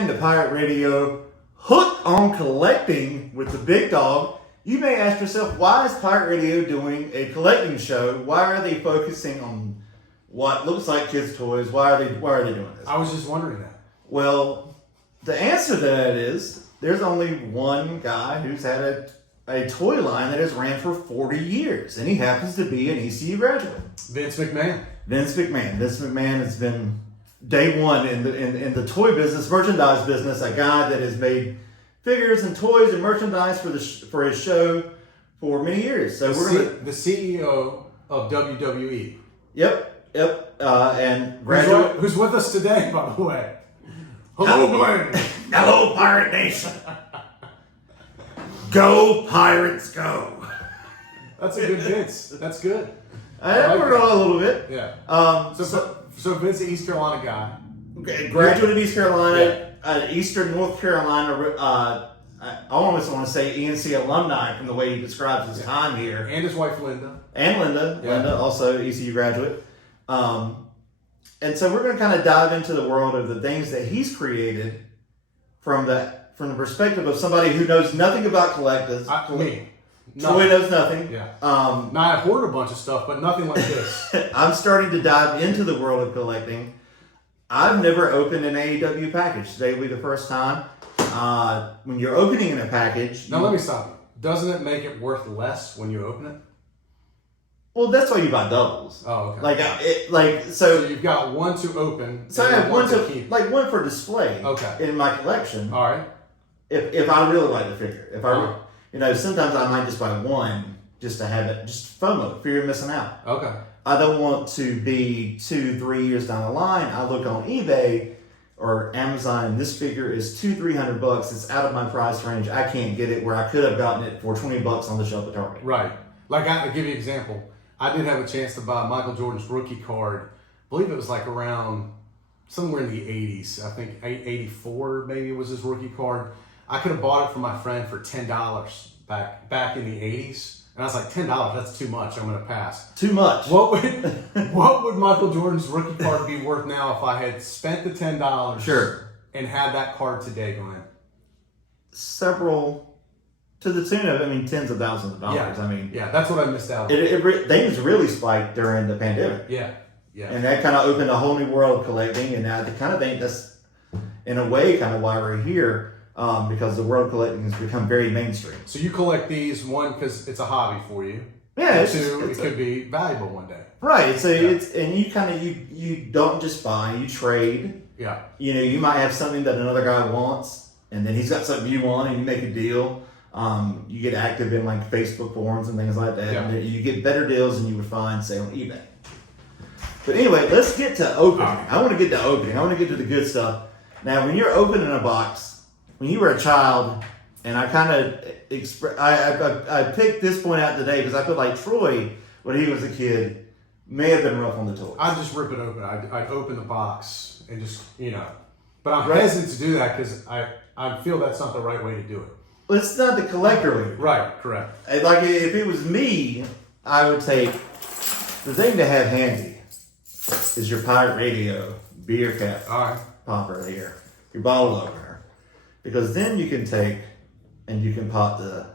in to Pirate Radio, Hooked on Collecting with the Big Dog. You may ask yourself, why is Pirate Radio doing a collecting show? Why are they focusing on what looks like kids' toys? Why are they doing this? I was just wondering that. Well, the answer to that is there's only one guy who's had a toy line that has ran for 40 years, and he happens to be an ECU graduate. Vince McMahon. Vince McMahon has been day one in the toy business, merchandise business, a guy that has made figures and toys and merchandise for his show for many years. So the CEO of WWE. Yep. And graduate. Who's with us today, by the way? Hello, Glenn. Hello, Pirate Nation. Go Pirates, go! That's a good Vince. That's good. I worked on a little bit. Yeah. So Vince, an East Carolina guy. Okay, graduate of East Carolina, Eastern North Carolina. I almost want to say ENC alumni from the way he describes his time here. And his wife Linda. Linda, also ECU graduate. And so we're going to kind of dive into the world of the things that he's created from the perspective of somebody who knows nothing about collectors. Me. Troy knows nothing. Yeah. Now I hoard a bunch of stuff, but nothing like this. I'm starting to dive into the world of collecting. I've never opened an AEW package. Today will be the first time. When you're opening in a package... Now let me stop you. Doesn't it make it worth less when you open it? Well, that's why you buy doubles. Oh, okay. So you've got one to open. So I have one to keep. like one for display. Okay. In my collection. All right. If I really like the figure, sometimes I might just buy one just to have it, just FOMO, fear of missing out. Okay. I don't want to be 2-3 years down the line. I look on eBay or Amazon, and this figure is $200-$300. It's out of my price range. I can't get it where I could have gotten it for $20 on the shelf at Target. Right. Like I'll give you an example. I did have a chance to buy Michael Jordan's rookie card. I believe it was like around somewhere in the 80s. I think 84 maybe was his rookie card. I could have bought it for my friend for $10 back in the 80s. And I was like, $10, that's too much. I'm going to pass. Too much. What would Michael Jordan's rookie card be worth now if I had spent the $10 Sure. and had that card today, Glenn? Several, to the tune of, tens of thousands of dollars. Yeah, that's what I missed out on. Things really spiked during the pandemic. Yeah. And that kind of opened a whole new world of collecting. And I kind of think that's, in a way, kind of why we're here. Because the world of collecting has become very mainstream. So you collect these, one, because it's a hobby for you. Yeah, two, it could be valuable one day. Right. And you kind of you don't just buy, you trade. Yeah. You might have something that another guy wants, and then he's got something you want, and you make a deal. You get active in like Facebook forums and things like that. Yeah. And you get better deals than you would find, say, on eBay. But anyway, let's get to opening. I want to get to opening. I want to get to the good stuff. Now, when you're opening a box, when you were a child, and I kind of I picked this point out today because I feel like Troy, when he was a kid, may have been rough on the toys. I'd just rip it open. I'd open the box and just, But I'm hesitant to do that because I feel that's not the right way to do it. Well, it's not the collector way. Right, correct. Like, if it was me, I would take, the thing to have handy is your Pirate Radio beer cap popper here, your bottle opener. Because then you can take and you can pop the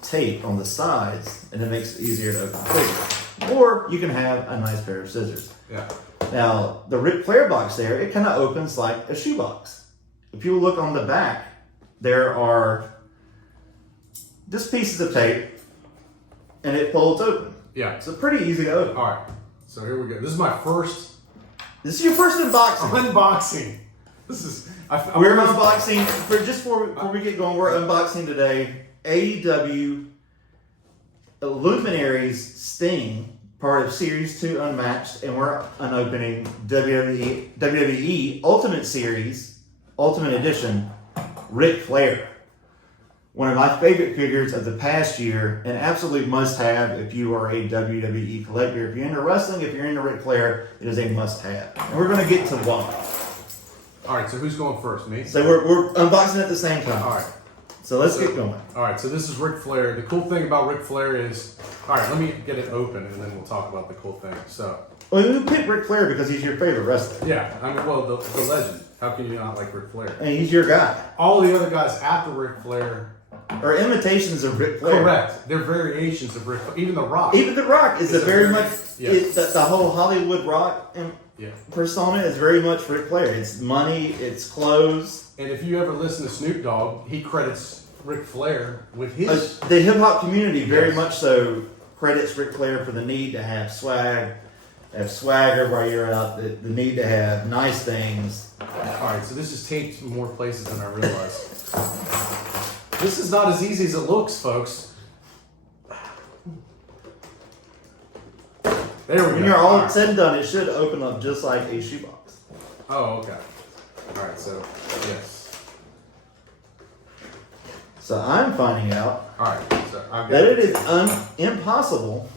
tape on the sides and it makes it easier to open the figure. Or you can have a nice pair of scissors. Yeah. Now, the Ric Flair box there, it kind of opens like a shoebox. If you look on the back, there are just pieces of tape and it folds open. Yeah. So pretty easy to open. All right. So here we go. This is my first. This is your first unboxing. Unboxing. This is. We're unboxing before we get going. We're unboxing today AEW Luminaries Sting, part of Series 2 Unmatched, and we're unopening WWE Ultimate Series Ultimate Edition Ric Flair. One of my favorite figures of the past year, an absolute must-have if you are a WWE collector. If you're into wrestling, if you're into Ric Flair, it is a must-have. And we're going to get to why. All right, so who's going first? Me? So we're unboxing at the same time. All right. So let's get going. All right, so this is Ric Flair. The cool thing about Ric Flair is, all right, let me get it open and then we'll talk about the cool thing. So. Well, you picked Ric Flair because he's your favorite wrestler. Yeah, the legend. How can you not like Ric Flair? And he's your guy. All the other guys after Ric Flair are imitations of Ric Flair. Correct. They're variations of Ric Flair. Even The Rock. Even The Rock is a very much... Yeah. The whole Hollywood Rock persona is very much Ric Flair. It's money, it's clothes. And if you ever listen to Snoop Dogg, he credits Ric Flair with his... the hip-hop community very much so credits Ric Flair for the need to have swag, have swagger while you're out, the need to have nice things. Alright, so this is taped in more places than I realized. This is not as easy as it looks, folks. There we go. When you're all said and done, it should open up just like a shoebox. Oh, okay. Alright, so, yes. So I'm finding out that it is impossible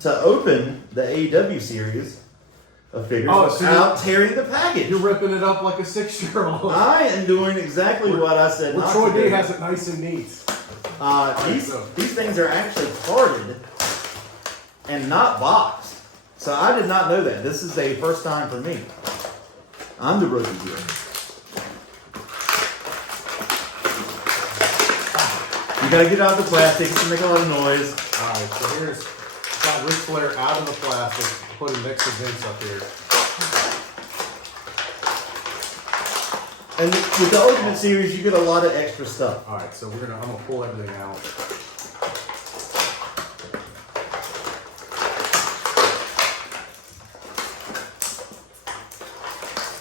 to open the AEW series of figures without tearing the package. You're ripping it up like a 6-year-old. I am doing exactly what I said not Troy to D do. has it nice and neat. These things are actually carded and not boxed. So I did not know that. This is a first time for me. I'm the rookie here. You gotta get out of the plastic. It's gonna make a lot of noise. Alright, so here's got Ric Flair out of the plastic, put him next to Vince up here. And with the Ultimate Series, you get a lot of extra stuff. Alright, so I'm gonna pull everything out.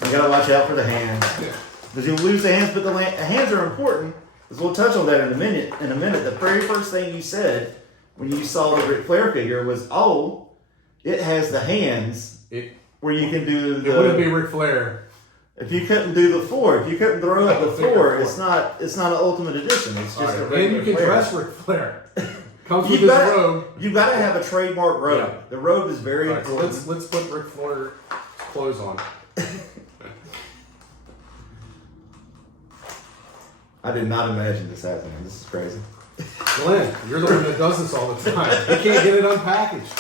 You gotta watch out for the hands. Because you'll lose the hands, but the hands are important. Because we'll touch on that in a minute. The very first thing you said when you saw the Ric Flair figure was, "Oh, it has the hands where you can do the." It wouldn't be Ric Flair if you couldn't do the 4. If you couldn't throw up the 4, it's not an Ultimate Edition. It's just a regular. And you can Flair. dress Ric Flair. Comes with his robe. You gotta have a trademark robe. Yeah. The robe is very important. So let's put Ric Flair's clothes on. I did not imagine this happening. This is crazy. Glenn, you're the one that does this all the time. You can't get it unpackaged.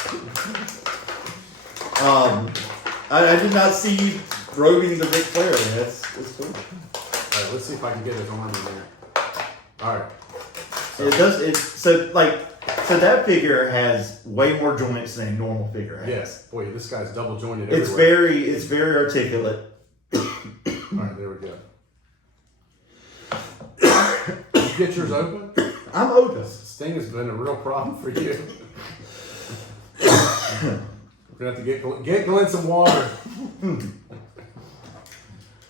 I did not see you robing the Ric Flair. That's cool. All right, let's see if I can get his arm in there. All right. So that figure has way more joints than a normal figure has. Yes. Boy, this guy's double jointed It's everywhere. it's very articulate. All right, there we go. You get yours open? I'm open. This thing has been a real problem for you. We're gonna have to get Glenn some water.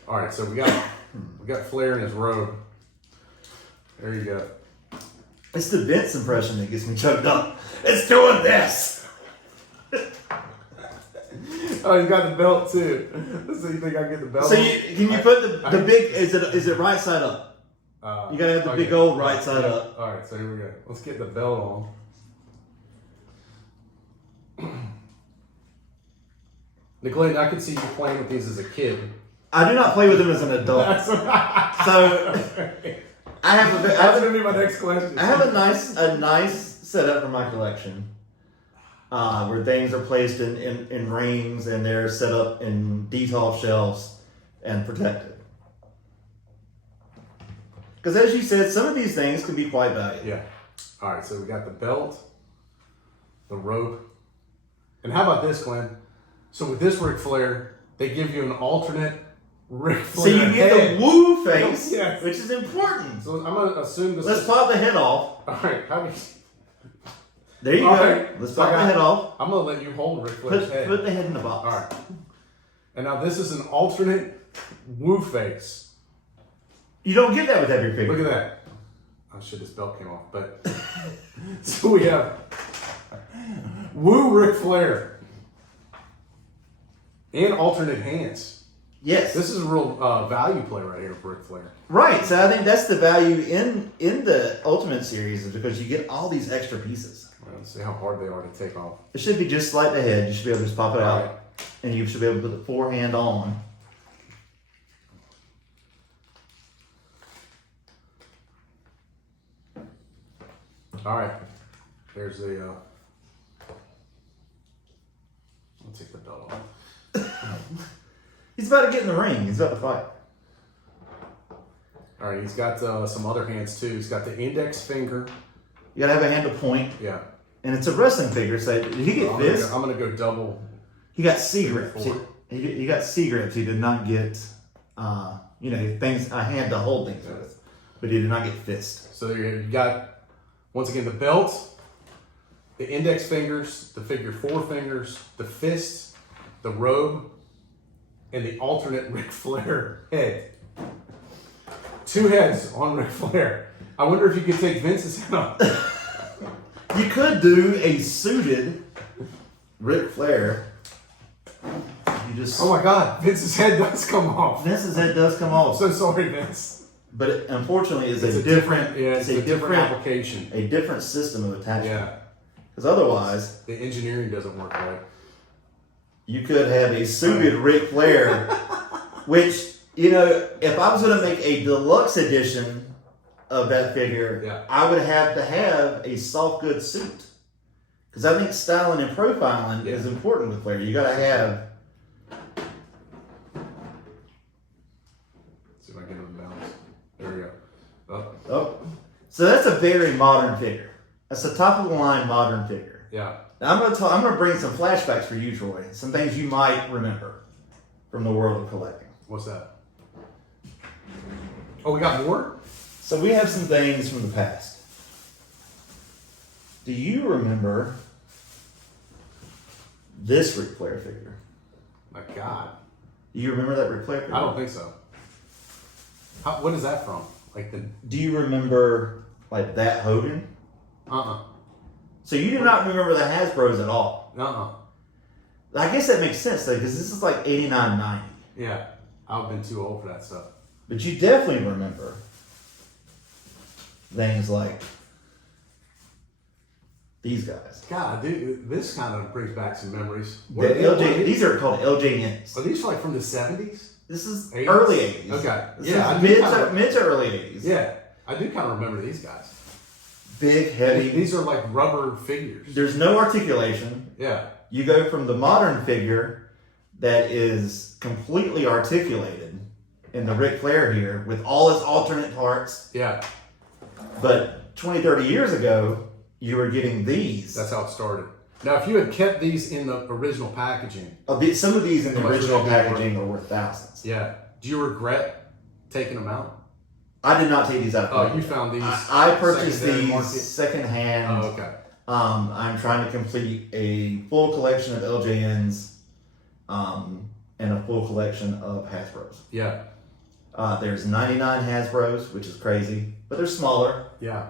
All right, so we got Flair in his robe. There you go. It's the Vince impression that gets me choked up. It's doing this. Oh, you got the belt too. So you think I get the belt? So can you put the big? Is it right side up? You gotta have the big old right side up. All right, so here we go. Let's get the belt on. Now, Glenn, I can see you playing with these as a kid. I do not play with them as an adult. So That's gonna be my next question. I have a nice setup for my collection, where things are placed in rings and they're set up in detail shelves and protected. Because as you said, some of these things can be quite valuable. Yeah. All right, so we got the belt, the rope, and how about this, Glenn? So with this Ric Flair, they give you an alternate Ric Flair. So you get head. the woo face, Yes. which is important. So I'm gonna assume this. Let's pop the head off. All right, There you go. Right. Let's pop the head off. I'm gonna let you hold Ric Flair's head. Put the head in the box. All right. And now this is an alternate woo face. You don't get that with every figure. Look at that. Oh shit, this belt came off. But so we have woo Ric Flair and alternate hands. Yes. This is a real value play right here for Ric Flair. Right. So I think that's the value in the Ultimate Series is because you get all these extra pieces. Well, let's see how hard they are to take off. It should be just like the head. You should be able to just pop it out. Right. And you should be able to put the forehand on. All right. There's the. I'll take the belt off. He's about to get in the ring. He's about to fight. All right, he's got some other hands too. He's got the index finger. You gotta have a hand to point. Yeah. And it's a wrestling figure, so did he get fist? I'm gonna go double. He got C grips. He got C grips. He did not get, things, a hand to hold things with. But he did not get fist. So there you got, once again, the belt, the index fingers, the figure 4 fingers, the fist, the robe, and the alternate Ric Flair head. 2 heads on Ric Flair. I wonder if you could take Vince's head off. You could do a suited Ric Flair. You just. Oh my God, Vince's head does come off. Vince's head does come off. I'm so sorry, Vince. But it, unfortunately, it's a different. Yeah, it's a different application. A different system of attachment. Yeah. Because otherwise, the engineering doesn't work right. You could have a suited Ric Flair, which, if I was going to make a deluxe edition of that figure, I would have to have a soft goods suit. Because I think styling and profiling is important with Flair. You got to have. See if I can get him balance. There we go. Oh. So that's a very modern figure. That's a top of the line modern figure. Yeah. Now I'm gonna bring some flashbacks for you, Troy. Some things you might remember from the world of collecting. What's that? Oh, we got more? So we have some things from the past. Do you remember this Ric Flair figure? My God. Do you remember that Ric Flair figure? I don't think so. What is that from? Do you remember that Hogan? So you do not remember the Hasbros at all? I guess that makes sense though, because this is like 89, 90. Yeah, I've been too old for that stuff. But you definitely remember things like these guys. God, dude, this kind of brings back some memories. These are called LJNs. Are these from the 70s? This is 80s? early 80s. Okay. This is mid to early 80s. Yeah, I do kind of remember these guys. Big, heavy. These are like rubber figures. There's no articulation. Yeah. You go from the modern figure that is completely articulated in the Ric Flair here with all its alternate parts. Yeah. But 20, 30 years ago, you were getting these. That's how it started. Now, if you had kept these in the original packaging. Some of these in the original packaging are worth thousands. Yeah. Do you regret taking them out? I did not take these out. Oh, you found these? I purchased these secondhand. Oh, okay. I'm trying to complete a full collection of LJNs and a full collection of Hasbros. Yeah. There's 99 Hasbros, which is crazy, but they're smaller. Yeah.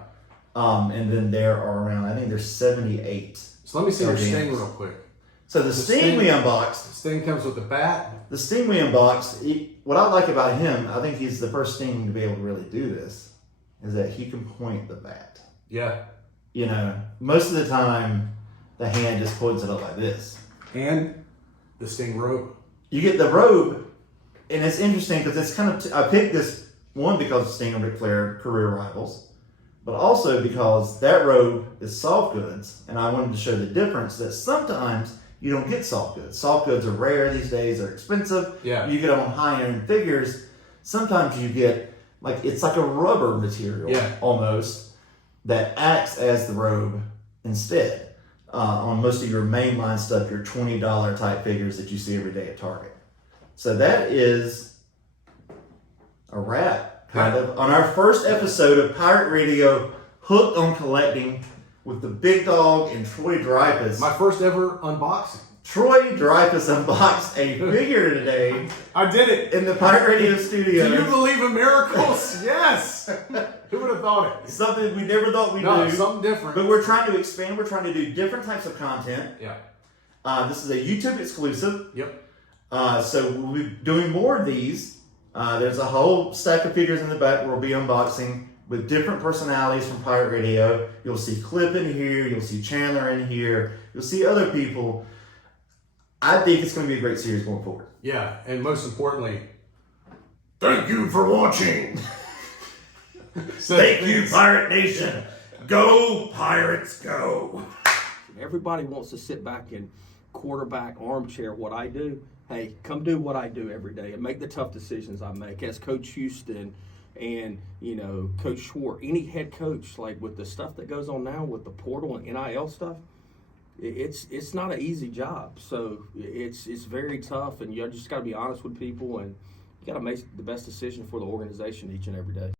And then there are around, I think there's 78. So let me see your Sting real quick. So the Sting we unboxed. The Sting comes with the bat. The Sting we unboxed, what I like about him, I think he's the first Sting to be able to really do this, is that he can point the bat. Yeah. Most of the time, the hand just points it up like this. And the Sting robe. You get the robe, and it's interesting because it's kind of, I picked this one because of Sting and Ric Flair career rivals, but also because that robe is soft goods, and I wanted to show the difference that sometimes you don't get soft goods. Soft goods are rare these days, they're expensive. Yeah. You get them on high-end figures. Sometimes you get, it's like a rubber material almost that acts as the robe instead on most of your mainline stuff, your $20 type figures that you see every day at Target. So that is a wrap, kind of, on our first episode of Pirate Radio, Hooked on Collecting, with the big dog and Troy Dreyfus. My first ever unboxing. Troy Dreyfus unboxed a figure today. I did it. In the Pirate Radio studio. Do you believe in miracles? Yes. Who would have thought it? Something we never thought we'd do. Something different. But we're trying to expand. We're trying to do different types of content. Yeah. This is a YouTube exclusive. Yep. So we'll be doing more of these. There's a whole stack of figures in the back we'll be unboxing with different personalities from Pirate Radio. You'll see Clip in here. You'll see Chandler in here. You'll see other people. I think it's going to be a great series going forward. Yeah, and most importantly, thank you for watching. Thank you, Pirate Nation. Go, Pirates, go. Everybody wants to sit back and quarterback armchair what I do. Hey, come do what I do every day and make the tough decisions I make. As Coach Houston And, you know, Coach Schwartz, any head coach, like with the stuff that goes on now with the portal and NIL stuff, it's not an easy job. So it's very tough, and you just got to be honest with people, and you got to make the best decision for the organization each and every day.